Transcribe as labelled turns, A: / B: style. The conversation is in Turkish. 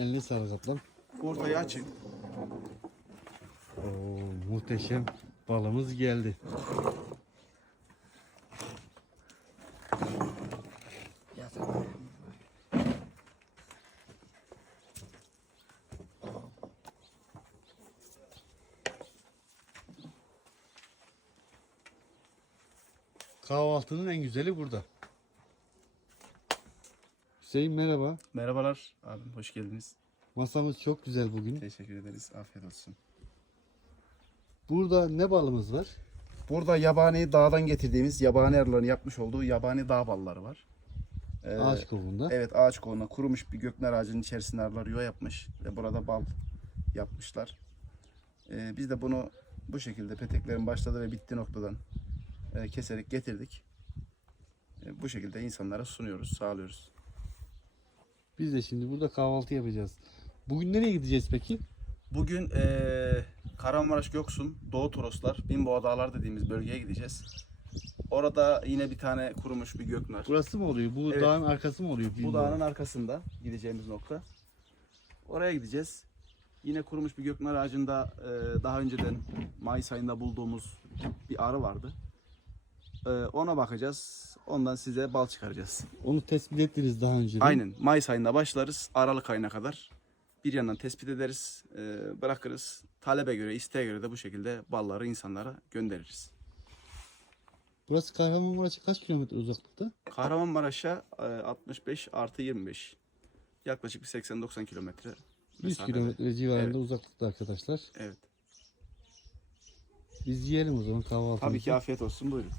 A: Eline sağlık ablam.
B: Ortayı açın.
A: Oo, muhteşem balımız geldi. Kahvaltının en güzeli burada. Hüseyin merhaba.
B: Merhabalar abim hoş geldiniz.
A: Masamız çok güzel bugün.
B: Teşekkür ederiz. Afiyet olsun.
A: Burada ne balımız var?
B: Burada yabani dağdan getirdiğimiz yabani arıların yapmış olduğu yabani dağ balları var. Ee,
A: Ağaç kovuğunda.
B: Evet ağaç kovuğuna kurumuş bir göknar ağacının içerisinde arılar yuva yapmış ve burada bal yapmışlar. Ee, biz de bunu bu şekilde peteklerin başladığı ve bittiği noktadan e, keserek getirdik. E, bu şekilde insanlara sunuyoruz, sağlıyoruz.
A: Biz de şimdi burada kahvaltı yapacağız. Bugün nereye gideceğiz peki?
B: Bugün eee Kahramanmaraş Göksun, Doğu Toroslar, Binboğa Dağlar dediğimiz bölgeye gideceğiz. Orada yine bir tane kurumuş bir göknar.
A: Burası mı oluyor? Bu
B: Evet.
A: dağın arkası mı oluyor?
B: Bu
A: bilmiyorum.
B: dağın arkasında gideceğimiz nokta. Oraya gideceğiz. Yine kurumuş bir göknar ağacında daha önceden Mayıs ayında bulduğumuz bir arı vardı. Eee, ona bakacağız. Ondan size bal çıkaracağız.
A: Onu tespit ettiniz daha önce.
B: Aynen. Mayıs ayında başlarız. Aralık ayına kadar bir yandan tespit ederiz, e, bırakırız. Talebe göre, isteğe göre de bu şekilde balları insanlara göndeririz.
A: Burası Kahramanmaraş'a kaç kilometre uzaklıkta?
B: Kahramanmaraş'a e, 65 artı 25. Yaklaşık bir 80-90 kilometre.
A: 100
B: mesafede.
A: kilometre civarında
B: Evet.
A: uzaklıkta arkadaşlar.
B: Evet.
A: Biz yiyelim o zaman kahvaltımızı.
B: Tabii ki afiyet olsun. Buyurun.